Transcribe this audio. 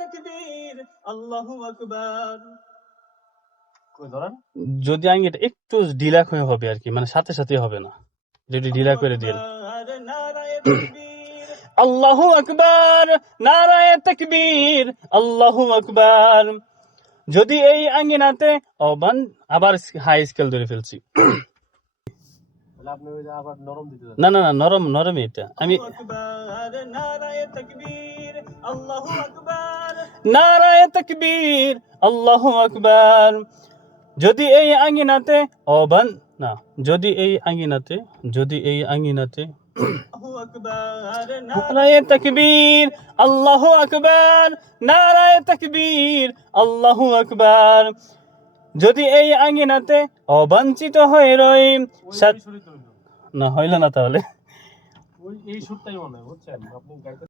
তাকবীর আল্লাহু আকবার। যদি আঙ্গিটা একটু ঢিলা হয়ে হবে আর কি, মানে সাথে সাথে হবে না, যদি ঢিলা করে দিন। নারায়ে তাকবীর আল্লাহু আকবার, নারায়ে তাকবীর আল্লাহু আকবার। যদি এই আঙ্গিনাতে অবান, আবার হাই স্কেল ধরে ফেলছি। না না না, নরমই এটা। আমি নারায়ে তাকবীর আল্লাহু আকবার, নারায়ে তাকবীর আল্লাহু আকবার। যদি এই আঙ্গিনাতে অবান না, যদি এই আঙ্গিনাতে আল্লাহু আকবার, নারায়ে তাকবীর আল্লাহু আকবার, নারায়ে তাকবীর আল্লাহু আকবার। যদি এই আঙ্গিনাতে অবাঞ্ছিত হয়ে রই, না হইল না তাহলে। এই সুরটাই মনে হয়, বুঝছেন আপনি গাইতে